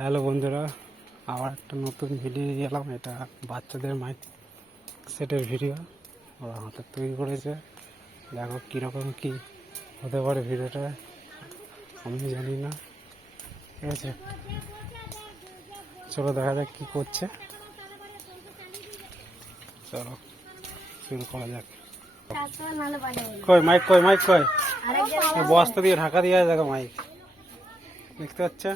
Hello বন্ধুরা, আবার একটা নতুন ভিডিও নিয়ে এলাম। এটা বাচ্চাদের মাইক সেটের ভিডিও ওরা হাতে তৈরি করেছে। দেখো কীরকম কী হতে পারে ভিডিওটা আমি জানি না। ঠিক আছে। চলো দেখা যাক কী করছে। চলো, শুরু করা যাক। কই, মাইক কই, মাইক এই বস্তা দিয়ে ঢাকা দিয়ে দেখো মাইক। দেখতে পাচ্ছে?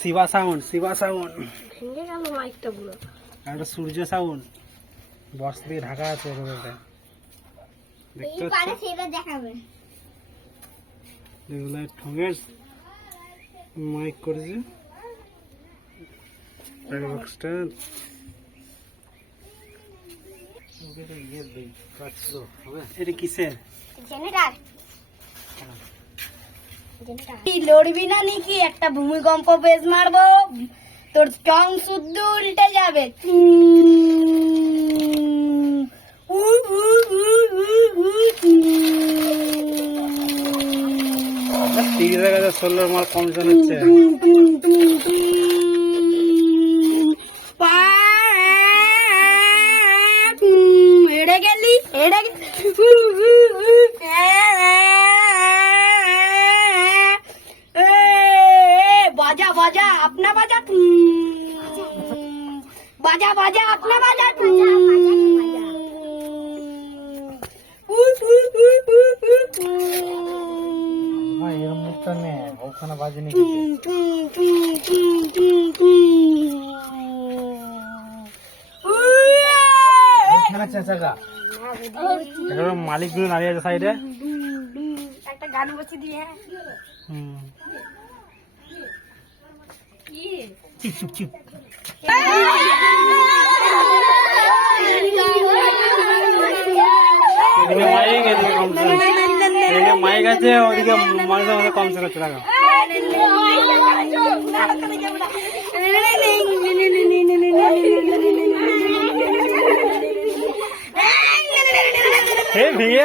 Shiva sound Shiva sound. ভেঙে গেল মাইকটা পুরো। একটা সূর্য সাউন্ড। বস্তা দিয়ে ঢাকা আছে এগুলোতে দেখতে পাচ্ছ? সেটা দেখাবে। এগুলো ঠোঙের মাইক করেছে। বক্সটা এটা কিসের? জেনারেটর লড়বি না নাকি একটা ভূমিকম্প বেজ মারবো তোর স্ট্রং শুদ্ধ উল্টে যাবে তিরিশ হাজার ষোলোর মাল কমিশন হচ্ছে বাজা বাজা আপনা বাজা বাজা বাজা আপনা বাজা ওখানে বাজেনি ওখানে চেঁচাগা মালিকগুলো দাঁড়িয়ে আছে সাইডে একটা গান বসিয়ে দিয়ে হুম চিপ চিপ চিপ। এদিকে মাইক এদিকে কমসন এদিকে মাইক আছে, ওদিকে মানুষের মধ্যে কমসন হচ্ছে দেখো হে, ভেঙে